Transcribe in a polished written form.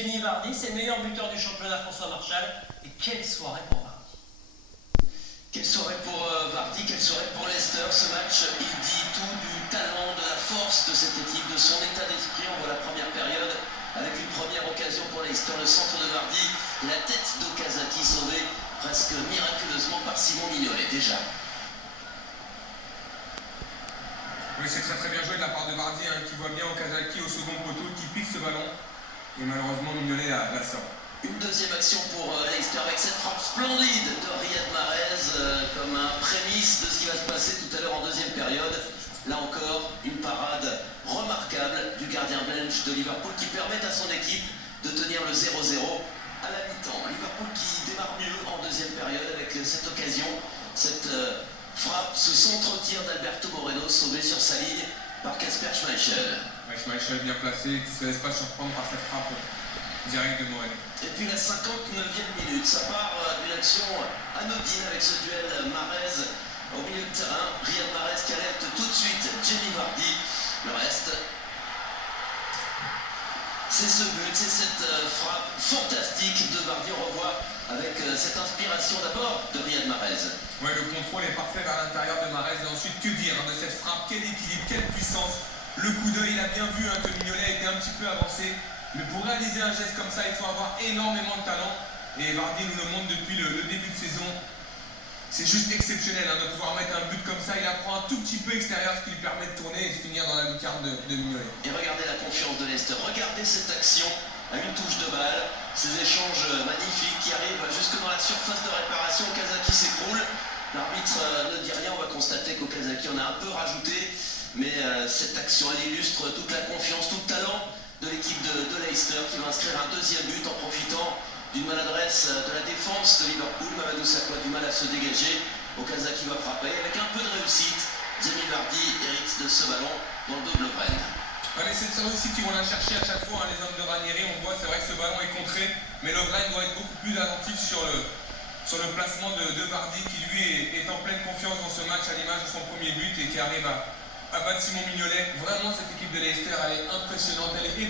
Jamie Vardy, c'est le meilleur buteur du championnat, François Marchal. Et quelle soirée pour Vardy. Quelle soirée pour Vardy, quelle soirée pour Leicester. Ce match, il dit tout du talent, de la force de cette équipe, de son état d'esprit. On voit la première période avec une première occasion pour Leicester, le centre de Vardy, la tête d'Okazaki sauvée presque miraculeusement par Simon Mignolet déjà. Oui, c'est très bien joué de la part de Vardy, qui voit bien Okazaki au second poteau, qui pique ce ballon. Et malheureusement, Mignolet la sort. Une deuxième action pour Leicester avec cette frappe splendide de Riyad Mahrez comme un prémisse de ce qui va se passer tout à l'heure en deuxième période. Là encore, une parade remarquable du gardien belge de Liverpool qui permet à son équipe de tenir le 0-0 à la mi-temps. Liverpool qui démarre mieux en deuxième période avec cette occasion, cette frappe, ce centre-tir d'Alberto Moreno sauvé sur sa ligne par Kasper Schmeichel. Ouais, Schmeichel bien placé, qui ne se laisse pas surprendre par cette frappe directe de Moreno. Et puis la 59e minute, ça part d'une action anodine avec ce duel Mahrez au milieu de terrain. Riyad Mahrez qui alerte tout de suite Jamie Vardy. Le reste, c'est ce but, c'est cette frappe fantastique de Vardy. On revoit avec cette inspiration d'abord de Riyad Mahrez. Ouais, le contrôle est parfait vers l'intérieur de Mahrez. Et ensuite, que dire de cette frappe? Quel équilibre, quelle puissance. Le coup d'œil, il a bien vu que Mignolet était un petit peu avancé. Mais pour réaliser un geste comme ça, il faut avoir énormément de talent. Et Vardy nous le montre depuis le début de saison. C'est juste exceptionnel de pouvoir mettre un but comme ça. Il apprend un tout petit peu extérieur, ce qui lui permet de tourner et de finir dans la lucarne de Mignolet. Et regardez la confiance de Leicester. Regardez cette action à une touche de balle. Ces échanges magnifiques qui arrivent jusque dans la surface de réparation. Okazaki s'écroule. L'arbitre ne dit rien. On va constater qu'Okazaki en a un peu rajouté. Mais cette action, elle illustre toute la confiance, tout le talent de l'équipe de Leicester qui va inscrire un deuxième but en profitant d'une maladresse de la défense de Liverpool. Mamadou Sakho a du mal à se dégager. Okazaki va frapper avec un peu de réussite. Jamie Vardy hérite de ce ballon dans le dos de Lovren. Ouais, c'est ça aussi qu'ils vont la chercher à chaque fois, les hommes de Ranieri. On voit, c'est vrai que ce ballon est contré, mais Lovren doit être beaucoup plus attentif sur le placement de Vardy qui lui est en pleine confiance dans ce match à l'image de son premier but et qui arrive à battre Simon Mignolet. Vraiment, cette équipe de Leicester, elle est impressionnante. Elle est